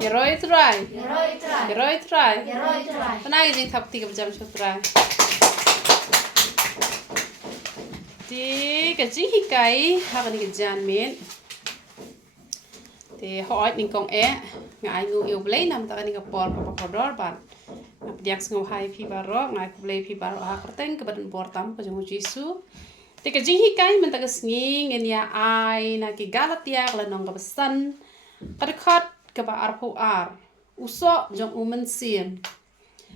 Yeroi try. Yeroi try. Yeroi try. Yeroi try. Panai jing thap ti ka jam chu try. Ti ka jing hi kai ha ka ni ka jan men. Ti hoi ning kong ngai ngu yêu blei nam ta ka ni ka por ka dor ban. Diak sngau hai phi baro ngai ku blei phi baro ha kerteng ke badan por tam ka jong Jesu. Ti ka jing hi kai men ta ka sngi ngen ya ai na ki galatia la nong ka besan. Ka dekat ke ba arpu ar. Uso jong U Mynsiem.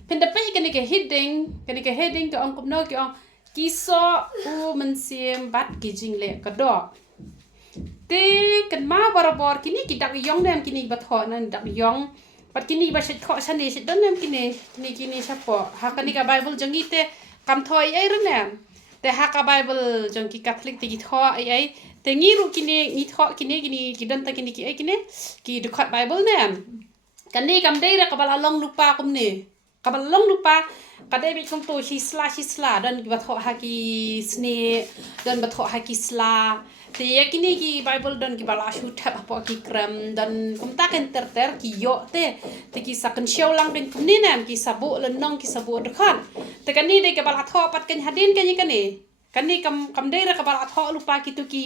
Pendapat kini ke heading ke ong kumno ke ong kiso U Mynsiem bat kijing le kedok. Te kan ma barabor kini kidak yong dem kini bat ho nan dak yong bat kini ba shet kho sane shet don dem kini sapo ha kani ka Bible jong ite kam thoi ai renem te ha ka Bible jong ki Catholic te ki tho ai te ngiru kini ngi tho kini ki don ta kini ki ai kini ki dekat Bible nem kani kam dei ra ka bala long lupa kum ni kabalong lupa kadai bi kong to sisla dan bat ho ha ki sne dan bat ho ha ki sla te yakini ki Bible dan ki bala shu thap apa ki kram dan kum ta kan ter ki yo te ki sakan show lang ben kum ni nam ki sabu lenong ki sabu dekhan te kani de ke bala tho pat kan hadin kani kam dei ra ka bala tho lupa ki tu ki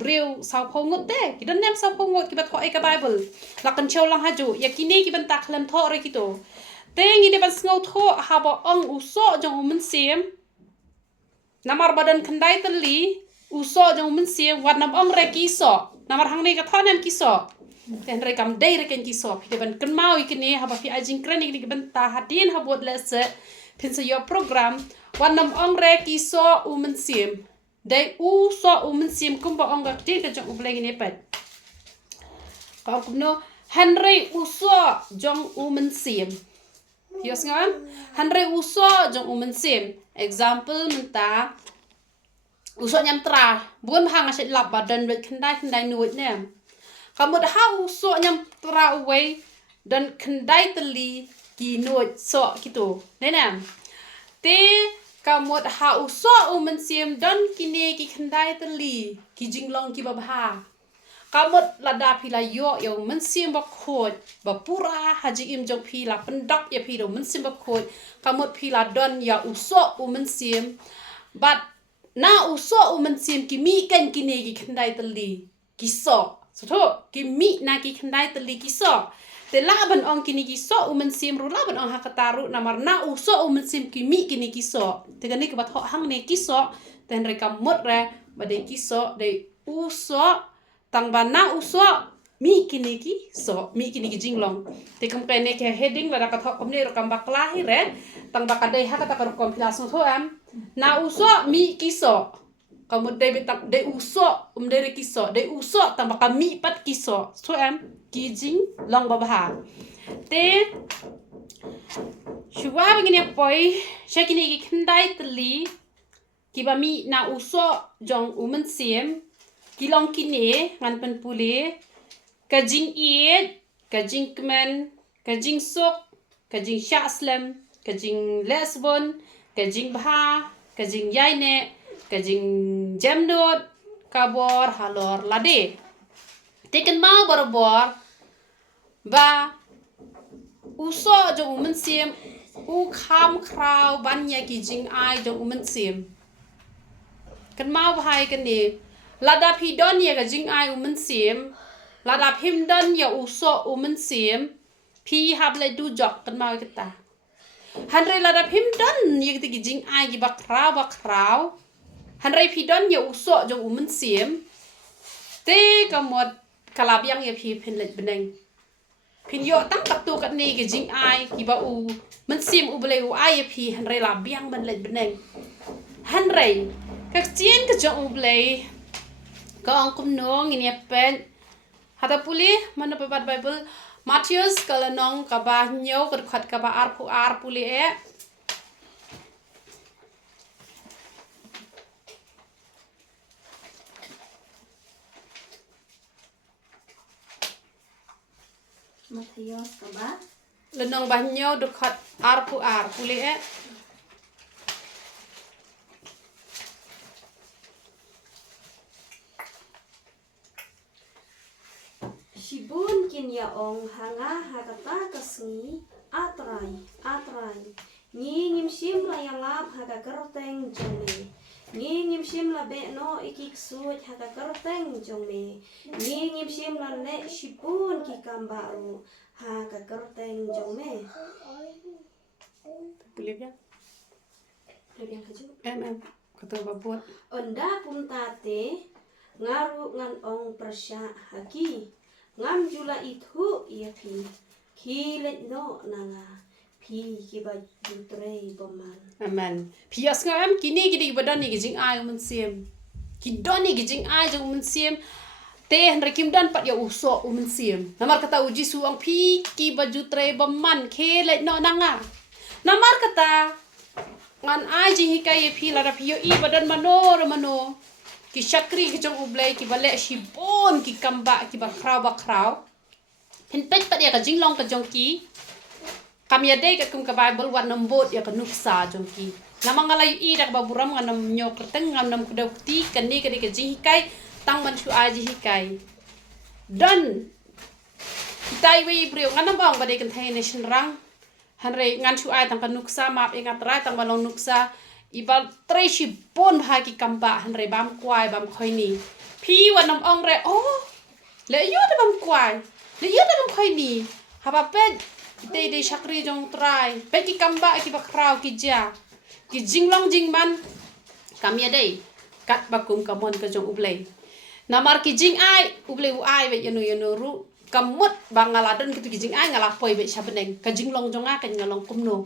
breu sau phongot te ki dan nem sau phongot ki bat ho ai ka Bible la kan show lang haju yakini ki ban ta khlam tho re ki to Tengi di pas ngau tho haba ong uso jong U Mynsiem. Namar badan kendai teli uso jong U Mynsiem wat nam ong re kiso. Namar hang ni ka tho nem kiso. Ten re kam dei re ken kiso. Pi ban kan mau ikini haba fi ajing kren ikini ban ta hadin habot lese. Pin se yo program wat nam ong re kiso U Mynsiem. Dei uso U Mynsiem kumba ong ga ti ka jong U bleng ni pet. Ka kumno Henry uso jong U Mynsiem. Hios ngan Henry uso jong U Mynsiem example menta uso nyam tra bukan hang asyik lap badan wet kendai nuit nem kamut ha uso nyam tra away dan kendai teli ki nuit so gitu nenam te kamut ha uso U Mynsiem dan kini ki kendai teli ki jinglong ki babha kamut lada pila yo U Mynsiem ba khot ba pura haji im jong pila pendak ya pila U Mynsiem ba khot kamut pila don ya uso U Mynsiem but na uso U Mynsiem ki mi kan kini ki kendai teli ki so tho ki mi na ki kendai teli ki so te laban ong kini ki so U Mynsiem ru laban ong hakataru namar na uso U Mynsiem ki mi kini ki so te gani ke bat ho hang ne ki so ten re kamut re ba de ki so de uso tang bana uso mi kini ki jinglong te kam kene ke heading la ka thok komne ro kam bakla hi re tang bakadai ha kata ka compilation tho am na uso mi kiso kamu de uso de kiso de uso tang baka mi pat kiso tho am ki jinglong babha te shuwa begini poi shakini ki khandai tli ki ba mi na uso jong U Mynsiem kilong kini ngan pen pule kajing iet kajing kemen kajing sok kajing syaslam kajing lesbon kajing bha kajing yaine kajing jamdot kabor halor lade teken mau borobor ba uso jong U Mynsiem u kham kraw banya kijing ai jong U Mynsiem kan mau bhai kan ni lada phi don ya ka jing ai U Mynsiem lada phim don ya uso U Mynsiem phi hab le du jok kan mau kita hanre lada phim don ya ki jing ai ki bakraw hanre phi don ya uso jong U Mynsiem te kamot kalab yang ya phi phin le beneng phin yo tang tak tu kat ni ki jing ai ki ba U Mynsiem u bele u ai ya phi hanre la biang ban le beneng hanre các chiến cái chỗ play có ông cũng nong ini pen hata puli mana pebat Bible Matius kalau nong kaba nyau kerkat kaba ar puli Matius kaba lenong bah nyau dekat ar puli Shibun kin ya ong hanga hakata kasngi atrai ni ngimsim la ya lap haka kerteng jome ni ngimsim la be no ikik suj haka kerteng jome ni ngimsim la le sipun ki kambaru haka kerteng jome Boleh ya? lebih kaju Kata buat. onda kumtate ngaru ngan ong persya haki ngam jula itu iya pi kilet no nanga pi kiba jutrei boman Amen. Pias ngam kini badan ni gijing ai Mynsiem. Kidon ni gijing ai jong Mynsiem. Teh rekim dan pat ya usok Mynsiem. Namar kata uji suang pi ki baju tre beman kelet no nanga. Namar kata ngan ai jing hikai pi lara pi yo I badan mano. Ki syakri ki jong ublai ki balek shibon ki kamba ki bakrau. Pen pet pat ya ka jinglong ka jong ki. Kami ada kat kum ke Bible wat nembut ya ke nuksa jongki. Nama ngalayu I dak baburam nganam nyok kerteng nganam kuda ukti kani kani ke jihikai tang man aji hikai. Dan kita iwi brio nganam bang badai kentai nation rang. Hanre ngan ai tang kan nuksa maaf ingat rai tang balong nuksa ibal treshi bon haki kamba hanre bam kwai bam khoini. Pi wanam ong re oh le yo da bam kwai. Le yo da bam khoini. Haba pet Day syakri jong try. Bagi kamba ki bakrau ki ja. Ki jinglong jingman. Kami adai. Kat bakum kamon ke jong ublay. Namar ki jing ai. Ublay uai be yanu ru. Kamut bangaladon kitu ki jing ai ngalapoi be sabeneng. Ka jinglong jonga ka ngalong kumno.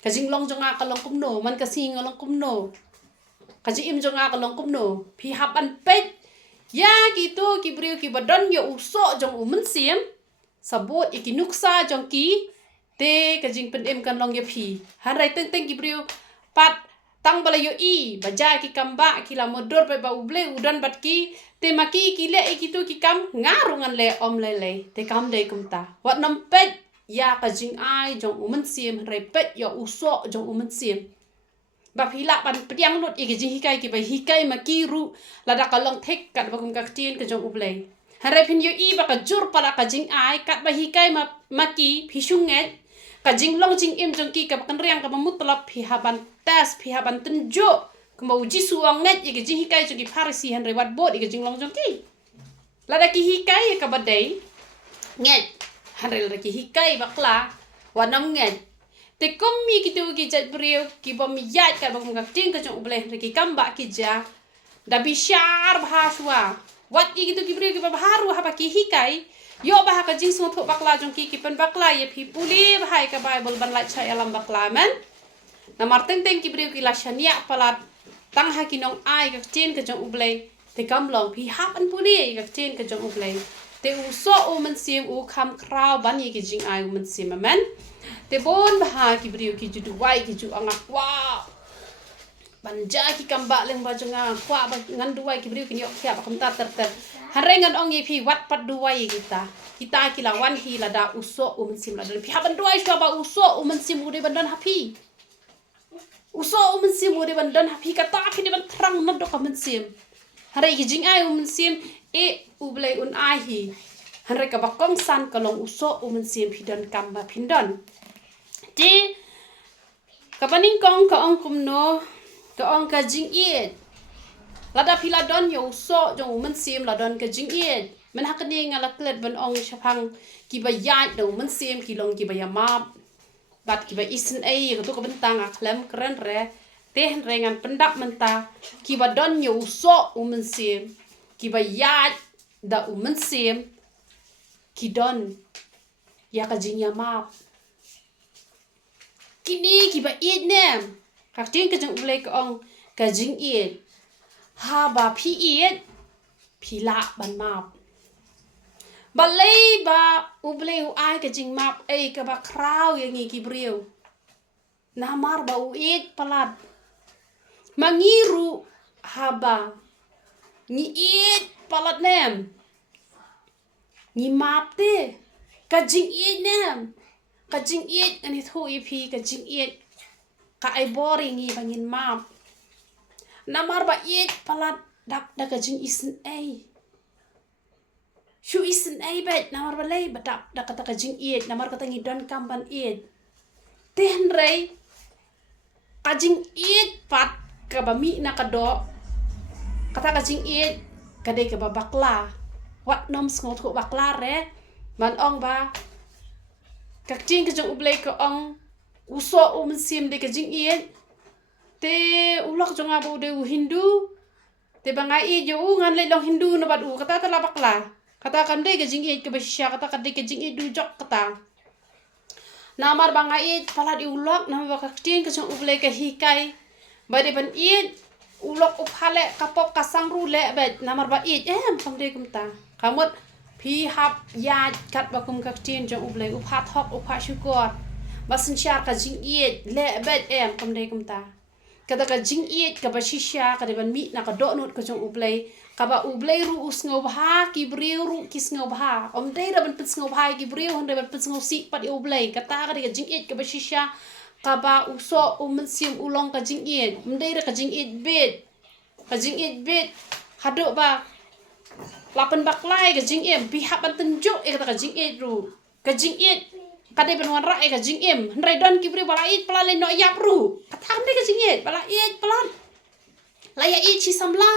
Ka jinglong jonga ka long kumno. Man ka sing ngalong kumno. Ka jiim jonga ka long kumno. Pi hapan pet. Ya gitu ki briu ki badon ya usok jong Mynsiem. Sabut iki nuksa jongki te kajing pendem kan long ya pi hanrai teng ki brio pat tang bala yo I baja ki kamba ki la modor pe ba uble udan bat ki te maki ki le iki tu ki kam ngarungan le om lele te kam dei kumta wat nam pet ya kajing ai jong Mynsiem hanrai pet ya usok jong Mynsiem ba phila ban pediang lut iki jing hikai ki ba hikai maki ru lada kalong thek kat ba kum ka tin ka jong uble Harai pin yo I baka jur para kajing ai kat bahikai maki pisunget kajing long jing im jongki ka bakan riang ka mamutlap pihaban tes pihaban tunjo kemau uji suang net ya kajing hikai jongki parisi hanrai wat bot ya kajing long jongki lada ki hikai ya ka badai nget hanrai lada ki hikai bakla wanam nget te komi kitu ki jat brio ki bom yat ka bakum ka ting ka jong ubleh ki kamba ki ja da bishar bahaswa Wat i gitu kibri kiba baharu haba ki hikai yo bah ka jing sung thok bakla jong ki pen bakla ye phi puli bahai ka Bible ban lai chai alam bakla men namar teng kibri ki la shania palat tang ha ki nong ai ka chen ka jong ublei te kam long phi hap an puli ka chen ka jong ublei te u so Mynsiem u kham kraw ban ye ki jing ai Mynsiem men te bon bah kibri ki judu wai ki ju anga wow Banja ki kamba leng baju nga kwa ngan duai ki briu ki yok sia bakam ta ter harengan ong ye pi wat pat duai kita ki lawan hi lada uso Mynsiem lada pi haban duai swa ba uso Mynsiem ude bandan hapi uso Mynsiem ude bandan hapi kata pi de ban terang nado ka Mynsiem hare ki jing ai Mynsiem e ublei un ai hi hare ka bakong san kalong uso Mynsiem pi dan kamba pindon ti kapaning kong ka ong kumno ka ong ka jing iet lada pila don yo so jong Mynsiem la don ka jing iet men hakani ngala klet ban ong chapang ki ba yat do Mynsiem ki long ki ba yamap bat ki ba isen ai ka to ka bentang aklem keren re teh rengan pendak menta ki ba don yo so Mynsiem ki ba yat da Mynsiem ki don ya ka jing yamap kini ki ba iet nem Kak ting ka jeng ulai ka ong ka jing iet. Ha ba pi iet. Pi la ban map. Ba lei ba ublei u ai ka jing map ka ba kraw yang ngi ki briu. Namar ba u iet palat. Mangiru ha ba. Ngi iet palat nem. Ngi map te. Ka jing iet nem. Ka jing iet ani thu i pi ka jing iet. Ka ai boring i bangin map. Namar ba iet palat dak ka jing isen ai. Shu isen ai bet namar balai badak dak kata ka jing iet namar kata ngidon kamban iet. Ten rei ka jing iet pat ka bami na ka do kata ka jing iet ka de ka bakla. Wat nom sngo thu bakla re man ong ba ka jing ka jong ublei ka ong Soh U Mynsiem de ka jing iet te ulok jong abu de Hindu te bangai jo ngan le long Hindu na badu kata tala bakla. Kata kan de ka jing iet ka basya kata ka de ka jing iet du jok kata. Namar bangai pala di ulok namar ka jing ka jong ublei ka hikai. Ba de ban iet ulok uphale kapok kasang rule bet namar ba iet kam de kumta. Kamot phi hap ya kat ba kum ka jing jong ublei uphat hok upha syukor. Basin syar ka jing iet le bet kam de kumta. Kata ka jing iet ka basisya ka de ban mi na ka do not ka jong ublei ka ba ublei ru us ngau bha ki briu ru kis ngau bha om dei ra ban pits ngau bha ki briu hon de ban pits ngau si pat ublei kata ka de jing iet ka basisya ka ba Soh U Mynsiem ulong ka jing iet om dei ra ka jing iet bet hado ba lapan baklai ka jing em pi hap ban tunjuk kata ka jing iet ru ka jing iet kade ben wan ra ka jing em ndrai don ki briu bala iet pala le no yap ru kata de ka jing iet bala iet pala la ya iet chi samla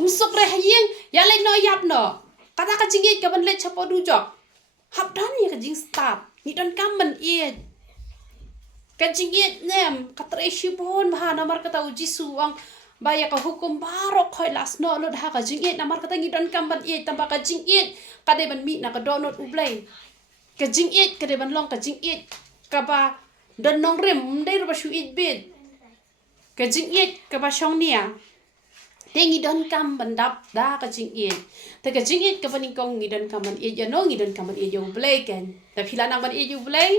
sok re hayeng ya le no yap no kata ka jing iet ka ban le chapo du jok hap dan ya ka jing start ni don kam ban iet ka jing iet nem ka tre shi bon ba namar kata uji suang baya ka hukum barok khoi las no lo ha ka jing iet namar kata ni don kam ban iet tamba ka jing iet ka de ban mi na ka donot ublei ka jing iet ka de ban long ka jing iet ka ba don nong rem dei ro ba shu iet bet ka jing iet ka ba shong nia tengi don kam bandap da ka jing iet te ka jing iet ka paning kong ngi don kam ban iet ya no ngi don kam ban iet yo blei ken ta phila nang ban iet yo blei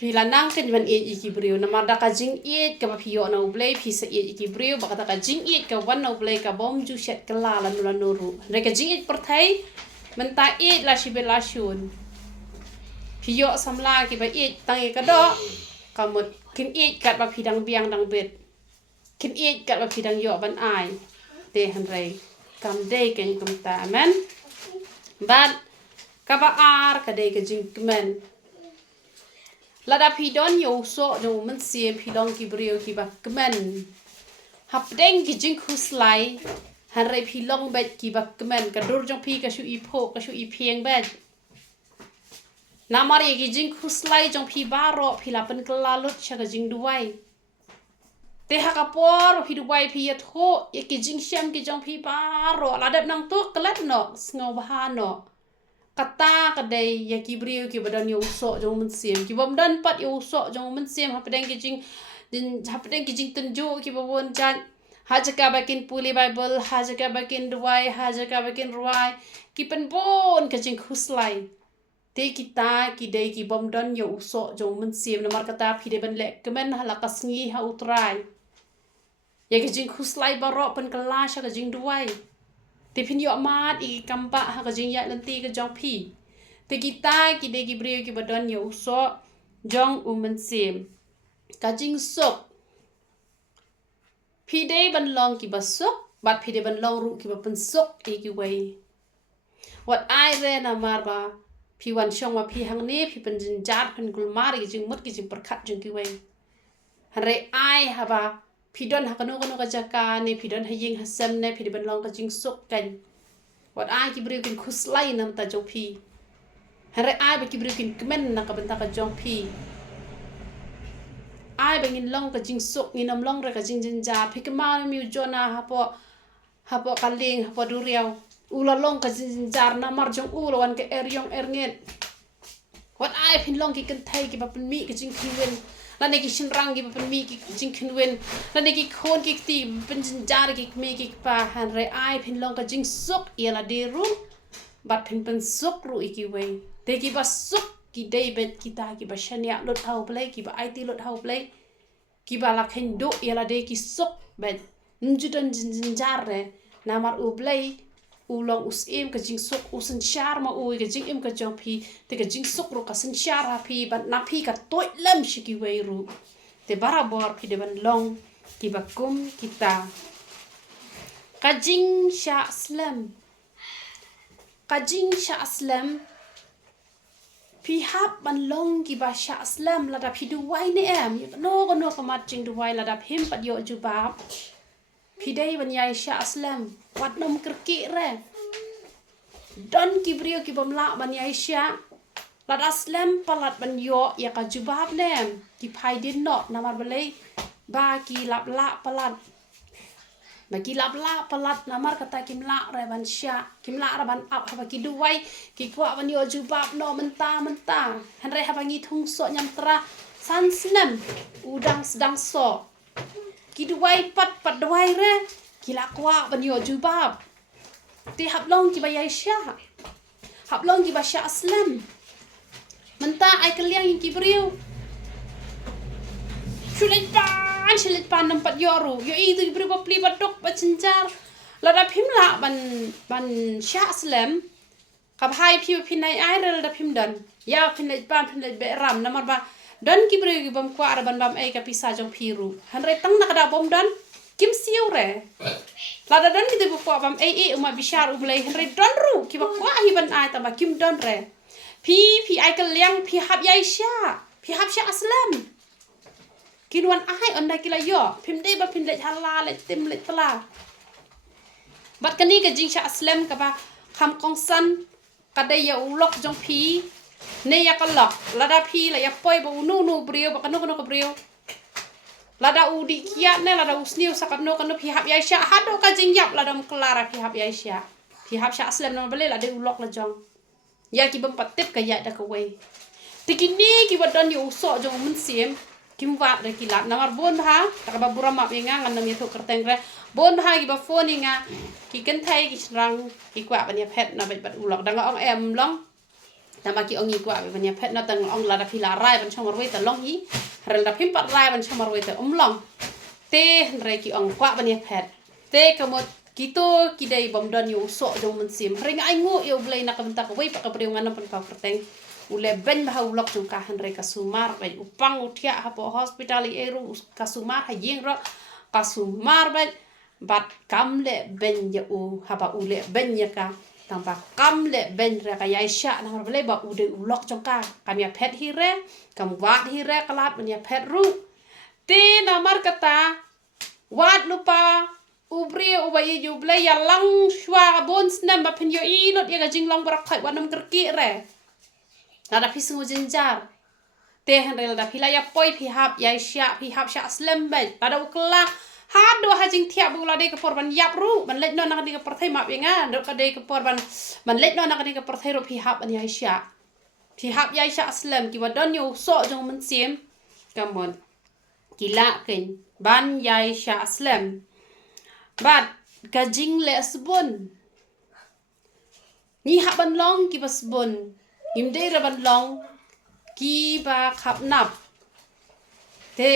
phila nang ken ban iet iki brio na ma da ka jing iet ka ba phio na blei phi sa iet iki brio ba kata ka jing iet ka wan na blei ka bom ju shet kala la nuru re ka jing iet perthai menta iet la shi bela shun phio samla ki ba iet tang ka do kamut kin iet kat ba phidang biang dang bet kin iet kat ba phidang yo ban ai te han rei kam de ken kum ta amen ban ka ba ar ka de ka jing men lada phidon yo Soh U Mynsiem phidong ki brio ki ba kmen hap deng ki jing khuslai han rei philong bet ki ba kmen ka dur jong phi ka shu i pho ka shu i phieng bet namari ki jing khuslai jong phi baro phila pen klalut cha ka jing duai te hakapor phi dubai phi yatho ye ki jing syam ki jong phi baro ladap nang tu kelat no sngo bah no kata kadai ya ki brio ki badan yo Soh U Mynsiem ki bom dan pat yo Soh U Mynsiem hapdeng ki jing tunju ki bawon jan hajaka bakin puli bible hajaka bakin duai hajaka bakin ruai ki pen bon ka jing khuslai te kita ki dei ki bom dan yo Soh U Mynsiem namar kata phi de ban le kemen halakas ngi ha utrai ya ka jing khuslai baro pen kala sha ka jing duai te phin yo mat i kampa ha ka jing ya lanti ka jong phi te kita ki de ki brio ki badan yo Soh U Mynsiem ka jing sok phi de ban long ki basok bat phi de ban long ru ki ba pen sok e ki wei wat ai re na mar ba phi wan shong ma phi hang ne phi pen jin jat pen gul mar ki jing mut ki jing perkhat jing ki wei hare ai ha ba phi don ha kanu ka jaka ne phi don ha ying ha sem ne phi de ban long ka jing sok kan wat ai ki brio kin khuslai nam ta jong phi hare ai ba ki brio kin kmen na ka ban ta ka jong phi ai ba ngin long ka jing sok ngin nam long ra ka jing jin ja phi ka ma mi jona ha po kaling ha po duriau ula long ka jin jar na mar jong ula wan ka yong nget wat ai phin long ki kan thai ki ba pen mi ki jing khin la ne ki shin rang ki ba pen mi ki jing khin wen la ne ki khon ki ti pen jin jar ki me ki pa han re ai phin long ka jing sok ya la de ru bat phin pen sok ru iki wei te ki ba sok ki dei bet kita ki ba shania lot hau play ki ba it lot hau play ki ba la khen do ya la de ki sok bet njudan jin jar re namar u play ulong us em ka jing sok usen shar ma ui ka jing em ka jong phi te ka jing sok ro ka sen shar ha phi ban na phi ka toy lam shiki wei ru te barabor phi de ban long ki ba kum kita ka jing sha slam kajing sya aslam pihap ban long ki ba sya aslam ladap hiduai ne em no kamat jing duai ladap him pat yo jubab pidai ban yai sya aslam wat nom kerki re don ki brio ki bamla ban yai sya lad aslam palat ban yo ya ka jubab nem ki pai din no namar balai ba ki lap la palat bagi lap la palat namar kata kimla re ban sya kimla ra ban ap haba ki duai ki kwa ban yo jubab no mentah hanre haba ngi thung so nyam tra san snem udang sedang so ki duai pat duai re ki la kwa ban yo jubab ti hab long ki ba yai sya hab long ki ba sya aslam mentah ai keliang ki beriu sulit pan nampat yoru yo itu beri bapli badok bacenjar lada pimla ban sya aslam kap hai pi pinai ai lada pimdan ya pinai pan pinai beram namar ba dan ki beri bam kwa ban bam ai ka pisa jong piru hanre tang nak ada bom dan kim siu re lada dan kita bu kwa bam ai uma bishar umlai hanre don ru ki ba kwa hi ban ai ta ba kim don re pi ai keliang pi hab yai sya pi hab sya aslam kinuan ai onda kila yo pimde ba pimle hala le tim le tla bat kani ka jing sya aslam ka ba kham kong san ka dai ya ulok jong pi ne ya kalak lada pi la ya poi ba unu brio ba kanu ka brio lada udi kia ne lada usniu sakap no kanu pi hab ya sya hado ka jing yap lada mklara pi hab ya sya pi hab sya aslam no bale lada ulok la jong ya ki bam patip ka ya da ka wei tikini ki badon yo so jong mun siem kim wat re kilat namar bon ha tak ba buram map nga ngan mi thuk kerteng re bon ha ki ba phone nga ki ken thai ki rang ki kwa ba nia phet na bat ulok dang ong em long tama ki ong ki kwa ba nia phet na tang ong la da phila rai ban chomar we ta long hi rel da phim pat rai ban chomar we ta long te re ki ong kwa ba nia phet te kamot kito ki dai bom don yo so jong mun sim ring ai ngo yo blai na ka bentak we pa ka priu ngan pan ka kerteng ule ben bah ulok jong ka hanre kasumar bai upang utia hapo hospital eru kasumar ha yeng ro kasumar bat kamle ben ya u haba ule ben ya ka tamba kamle ben re ka yai sya na bale ba ude ulok jong ka kamya phet hi re kam wat hi re kalat ben ya phet ru te namar kata wat lupa ubri ubai yu ble ya lang shwa bon snem ba pen yo i lot ya ga jing long brak khai wanam kerki re lada pisu jenjar teh handel da pila ya poi pi hab ya sya pi hab sya aslam ba lada ukla hado hajing tiap bu lade ke porban yap ru ban let no nak di ke perthai map nga dok kade ke porban ban let no nak di ke perthai ru pi hab an ya sya aslam ki wadon yo so jong mun sim kamon kila ken ban ya sya aslam bat kajing le asbun ni haban long ki basbun himde raban long ki ba khap nap te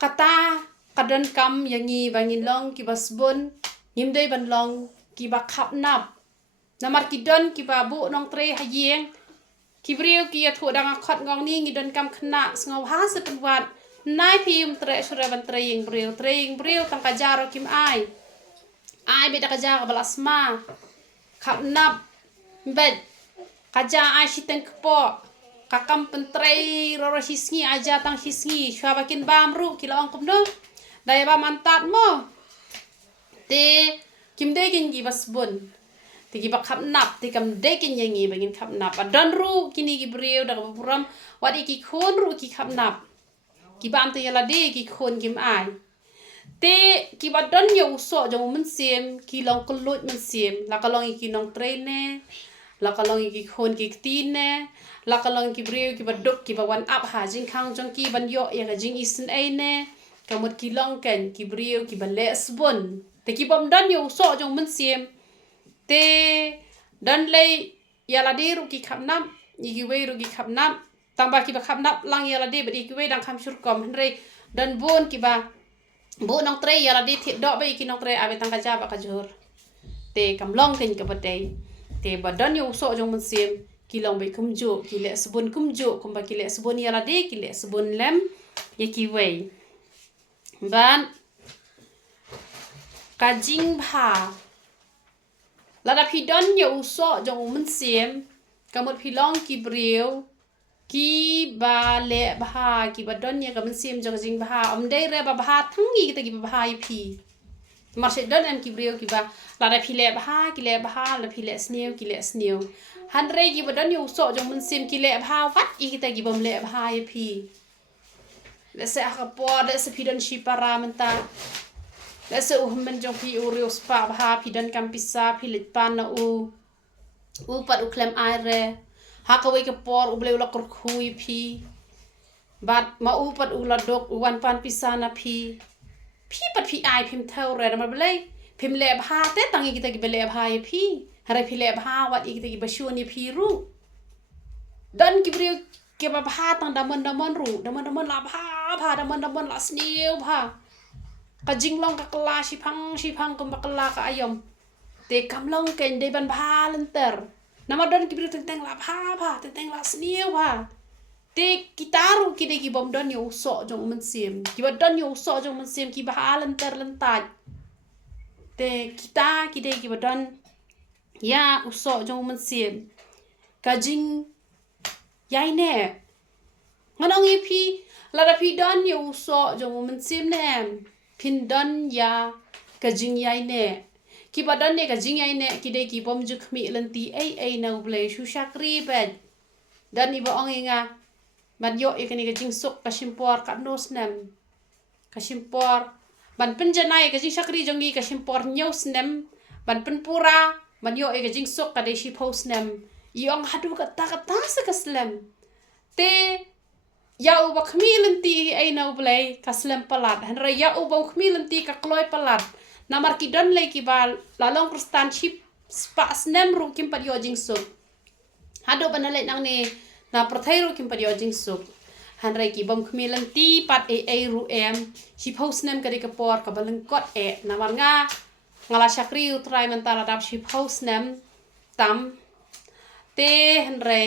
kata kadan kam yangi bangin long ki basbun himde ban long ki ba khap nap namar ki don ki ba bu nong tre hayeng ki brio ki ya thu dang khot ngong ni ngi don kam khna sngaw ha se wat nai phim tre sura ban treying brio tang ka jaro kim ai be da ka jar balasma khap nap bet kaja ai siteng kepo kakam pentrei roro hisngi aja tang hisngi shwa bakin bamru kila ong kumdo daya ba mantat mo te kim degin gi basbun te gi bakap nap te kam degin yangi bangin kap nap adan ru kini gi breu da buram wadi ki khon ru ki kap nap ki bam te yala de ki khon kim ai te ki badan yo so jong mun sim ki long kulut mun sim la kalong ki nong train ne la kalong ki khon ki tin ne la kalong ki breu ki badok ki ba wan up ha jing khang jong ki ban yo ya ga jing isin ai ne kamot ki long ken ki breu ki ba les bon te ki bom dan yo so jong mun sim te dan lei ya la de ru ki khap nam ni ki we ru ki khap nam tang ba ki ba khap nap lang ya la de ba di ki we dang kham sur kom henre dan bon ki ba bo nong tre ya la de thit do ba ki nong tre ave tang ka ja ba ka jor te kam long ken ka ba te badan yo so jong mun sim ki long bai kum jo ki le sabun kum jo kum ba ki le sabun ya la de ki le sabun lem ye ki wei ban kajing bha là đã phi đón nhiều sọ trong U Mynsiem cả một phi long kỳ brio ki ba le bha ki ba don ya ka Mynsiem jong jing bha đây re ba bha thang gi ta ki ba bha phi mà sẽ don em ki brio ki ba la da phi le bha ki le bha la phi le sneo ki le sneo han re ki ba don yo so jong Mynsiem ki le bha wat i ta ki bom le bha phi le se ha po le se phi don shi para menta le se u men jong phi u rio spa bha phi don kam pisa phi le pan na u pat u klem ai re ha ka wei ka por u ble la kor khui phi bat ma u pat u la dok u wan pan pisa na phi pat phi ai phim thau re ma ble phim le bha te tangi kita ki bele bha phi hare phi le bha wat i kita ki bashu ni phi ru dan ki brio ke ba bha tang damon ru damon la bha damon la sneu bha ka jinglong ka kala shi phang kum bakala ka ayom te kamlong ken de ban bha lenter nama don ki brio teng la bha teng la sneu bha te kitaru ki de ki bom don yo so jong Mynsiem ki ba don yo so jong Mynsiem ki ba lenter lentaj te kita ki de ki ba don ya u so jong Mynsiem ka jing yai ne nganong i phi la da phi don yo so jong Mynsiem nem phin don ya ka jing yai ne ki ba don ne ka jing yai ne ki de ki bom ju khmi lenti ai na ble shu shakri ben dan ni ba ong inga ban yo ikani ka jing sok ka shimpor ka nos nem ka shimpor ban penjanai ka jing shakri jongi ka shimpor nyos nem ban penpura ban yo ka jing sok ka de shi post nem yong hadu ka ta sa ka slem te ya u ba khmi lenti ai na ble ka slem palat han ra ya u ba khmi lenti ka kloi palat namar ki don le ki ba la long kristan ship spa snem ru kim pa yo jing sok hadu ban le nang ne na prathai ru kim pa yo jing sok han re ki bom khmi lenti pat ai ru em shi post nem ka de ka por ka baleng kot namar nga ngala shakri u trai mentala dap shi post nem tam te han re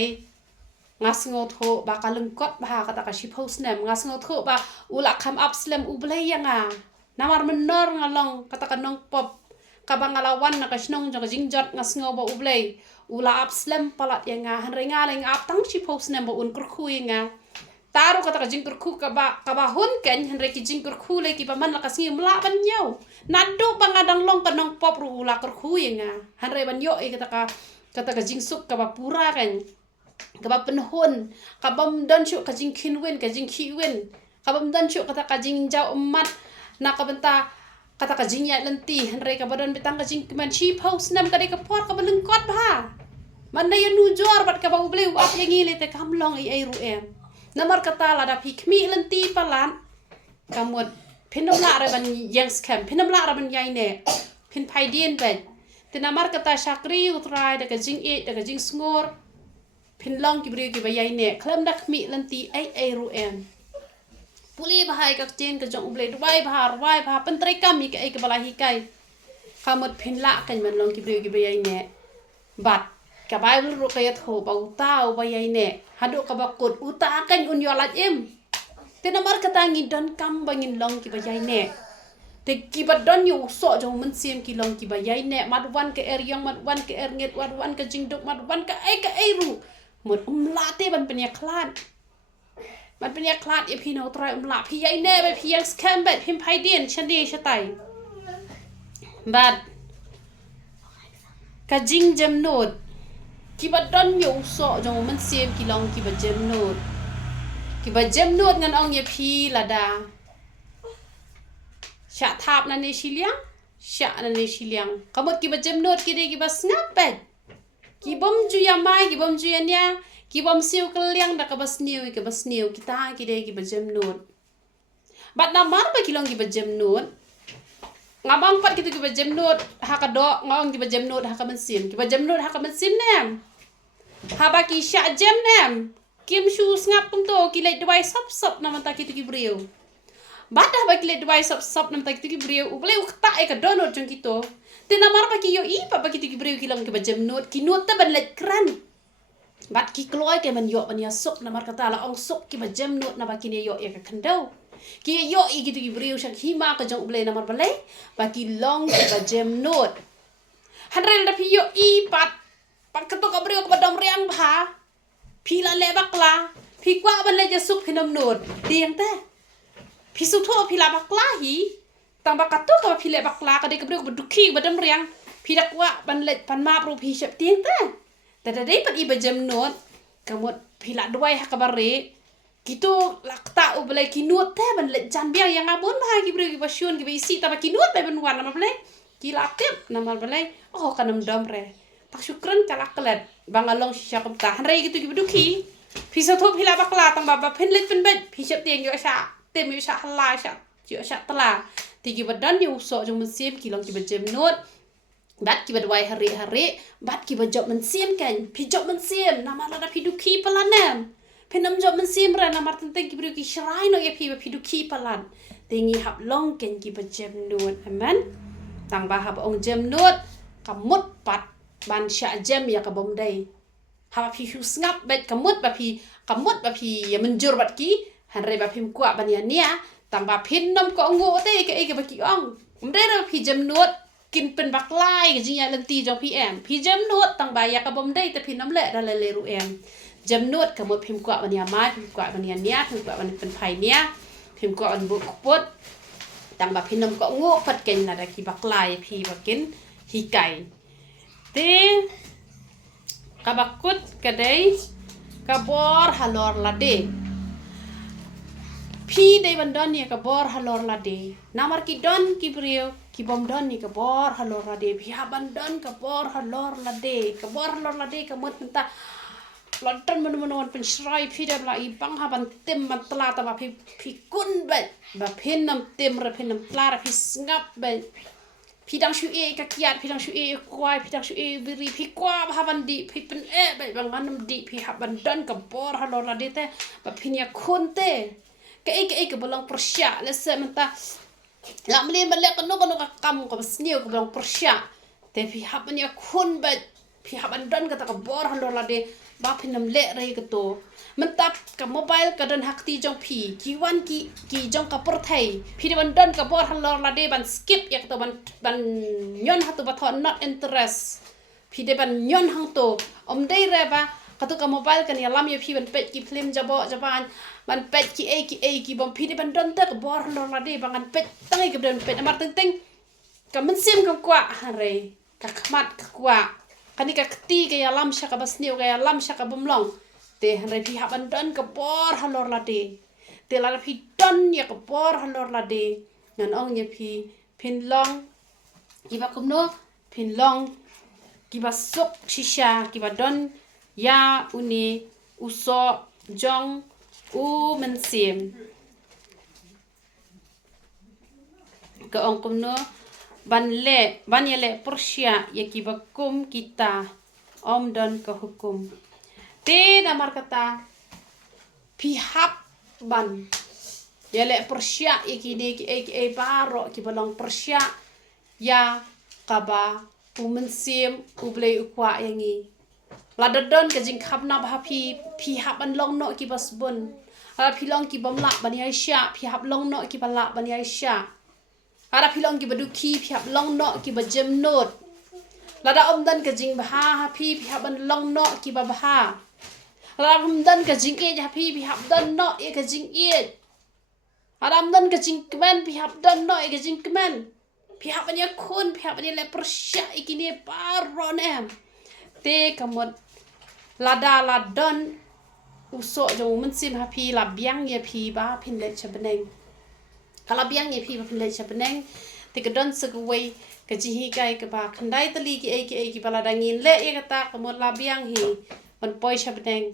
ngas ngotho ba ka lengkot ba ka ta ka shi post nem ngas ngotho ba ula kham up slem u ble yanga namar menor ngalong kata ka nong pop ka bangalawan na ka snong jong jing jot ngas ngo ba u ble ula up slem palat yanga han re nga leng up tang shi post nem ba un kur khu yanga taru kata ka jing kur khu ka ba hun ken han re ki jing kur khu le ki ba man la ka sing mla ban nyau nadu bangadang long ka nong pop ru ula kur khu yanga han re ban yo kata ka jing suk ka ba pura kan ka ba penhun ka bam don shu ka jing khin wen ka jing khi wen ka bam don shu kata ka jing jau umat na ka benta kata ka jing ya lenti han re ka badon betang ka jing man shi post nam ka de ka por ka baleng kot ba man na yanu jor bat ka ba uble wa yengi le te kam long ai ru em namar kata la da phi khmi lenti palan kamot phinom la re ban yang scam phinom la ra ban yai ne phin phai dien ben te namar kata shakri utrai da ka jing da ka jing snor phin long ki bri ki ba yai ne khlam dak mi lanti ai ru em puli bahai ka chen ka jong ble dubai bha pentrai kam mi ka ai ka bala hi kai kamot phin la kan man long ki bri ki ba yai ne bat ka bai ru ka yat ho ba utau ba yai ne hadu ka ba kut uta kan un yo lat em te namar kata ngi don kam bangin long ki ba yai ne te ki ba don yo so jong Mynsiem ki long ki ba yai ne mat wan ka yong mat wan ka nget wan ka jing duk mat wan ka ai ru một la te ban penya klan ban penya klan e phi no trai la phi ai ne ba phi yang scam bet phim phai dien chandi chatai bat ka jing jam not ki ba don yo so jong Mynsiem ki long ki ba jam not ngan ong ye phi la da sha thap na ne shiliang kamot ki ba jam not ki de ki ba snap bet ki bom ju ya mai ki bom ju ya nya ki bom siu keliang da ka bas niu kita ki de ki ba jam not bat na mar ba ki long ki ba jam not ngabang pat ki ba jam not ha ka do ngong ki ba jam not ha ka Mynsiem ki ba jam not ha ka Mynsiem nem ha ba ki sha jam nem kim shu ngap tung to ki le dwai sop na mata ki brio bat da ba ki le dwai sop na mata ki brio u ble u ta e ka donot jong ki to te namar pa ki yo i pa ki brio ki long ki ba jam not ki not ta ban let kran bat ki kloi ke man yo ban ya sok namar kata la ong sok ki ba jam not na ba ki ne yo e ka khandau ki yo i ki brio shak hi ma ka jong ble namar balai ba ki long ki ba jam not Hanrel da pi yo I pat ketuk kabrio ke badom riang bha pi la le bakla pi kwa ban le jasuk pinam nod tiang te pi su tho pi la bakla hi tang ba katuk ka pi le bakla ka de kabrio ke duki badom riang pi dak wa ban le pan ma pro pi sep tiang te da dei pat I ba jam nod kamot pi la duai ha ka bare gitu lakta u bele kinut te ban le jan biang yang abon ba ki bro ki pasyun ki isi ta ba kinut ba ban wan nama bele ki lakep nama bele oh kanam domre tak syukran kalak kelet bang along sya kom ta han rei gitu ki duki pi sa tho pi la bakla tang ba pen let pen bet pi sep tiang yo sya tem yo sya hala sya yo sya tela ti ki badan yo so jong mesim ki long ki bajem not bat ki badwai hari bat ki bajok mesim kan pi jok mesim nama la da pi duki pelanem penam job mesim ra na martin teng ki bru ki shrai no ye pi duki palan tengi hap long ken ki bajem not amen tang ba hap ong jem not kamut pat ban sya jem ya ka bom dai ha pi hu ngap bet kamut ba pi ya menjur bat ki han re ba pim kwa ban ya nia tang ba pin nom ko ngo te ke ba ki ong dai ra pi jem not kin pen bak lai ke jinya lenti jong pi jem not tang ba ya ka bom dai te pin nom le da le ru em jam nốt cả một phim quạ bên nhà mai phim quạ bên nhà nhát phim quạ bên phần phải nhá phim quạ bên bộ cốt tăng bà phim nông cọ ngô phật kinh là đại khi bạc lại phi bạc kín hi cày thế cả bạc cốt cái đấy cả bor halor là đê phi đây bên đó nè cả bor halor là đê namar ki don ki brio ki bom don ni cả bor halor là đê phi haban don cả bor halor là đê cả một ta London menon pen shrai phi da la I bang ha ban tem man tla ta ba phi kun ba phen nam tem ra phen nam tla ra phi ngap ba phi dang shu e ka kiat phi dang shu e kwai phi dang shu e biri phi kwa ha ban di phi pen e ba bang nam di phi ha ban don ka bor ha lo la de te ba phi nya khun te ka e ka bolong persya le se man ta la mle ban le ka no ka kam ka sneu ka bolong persya te phi ha ban nya khun ba phi ha ban don ka ta ka bor ha lo la de ba pinam le rei ka to mentap ka mobile ka dan hakti jong phi ki wan ki jong ka por thai phi de ban don ka bor halor la de ban skip yak to ban nyon hatu ba thon not interest phi de ban nyon hang to dei re ba ka to ka mobile kan ya lam ye phi ban pet ki film jabo jaban ban pet ki ki bom phi de ban don ta ka bor halor la de ban pet tangai ka dan pet amar teng ka men sim ka kwa re ka khmat ka kwa kani ka kti ka ya lam sha ka basniu ka ya lam sha ka bomlong te han re phi haban don ka bor halor la de te la phi don ya ka bor halor la de nan ong ye phi phin long ki ba kum no phin long ki ba sok shisha ki ba don ya uni uso jong u Mynsiem ka ong kum no ban ye le persya ye ki bakum kita don ke hukum te namar kata pihak ban ye le persya ye ki de ki baro ki balong persya ya kaba U Mynsiem u ble u kwa yangi la don ka jing khap na ba phi hap ban long no ki basbun ala phi long ki bam la ban ya sha phi hap long no ki bala ban ya sha Ara pilong ki baduki pihap long no ki bajem not. Lada dan ka jing baha phi pihap ban long no ki baha. Lada dan ka jing e ja phi pihap dan no e ka jing e. Ara dan ka jing kemen pihap dan no e ka jing kemen. Pihap ban ya khun pihap ban ya le persya ikini paron em. Te kamot lada ladon usok jong Mynsiem ha phi la biang ye phi ba phin le chabeneng. Kalau biang ye phi ba phin le chabeneng te ka don segway ka jihi kai ka ba khandai tali ki bala dangin le ye kata kamot la biang hi ban poi chabeneng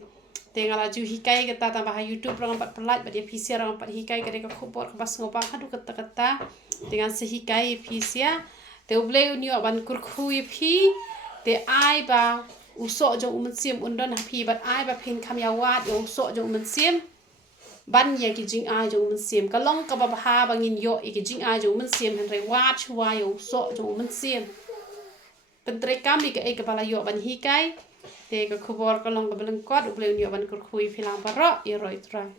te ngala ju hi kai kata ta ba YouTube rang pat pelat ba dia phi sia rang pat hi kai ka de ka khobor ka bas ngopa hadu kata dengan se hi kai phi sia te uble unio ban kurkhu ye phi te ai ba usok jong Mynsiem undon ha phi bat ai ba phin kham ya wat usok jong Mynsiem ban ye ki jing ai jong Mynsiem ka long ka ba ha bangin yo e ki jing ai jong Mynsiem han re wat chwa yo so jong Mynsiem pentre kam li ka e ka bala yo ban hi kai te ka khobor ka long ka belang kot uble unio ban kur khui philang paro ye roi trai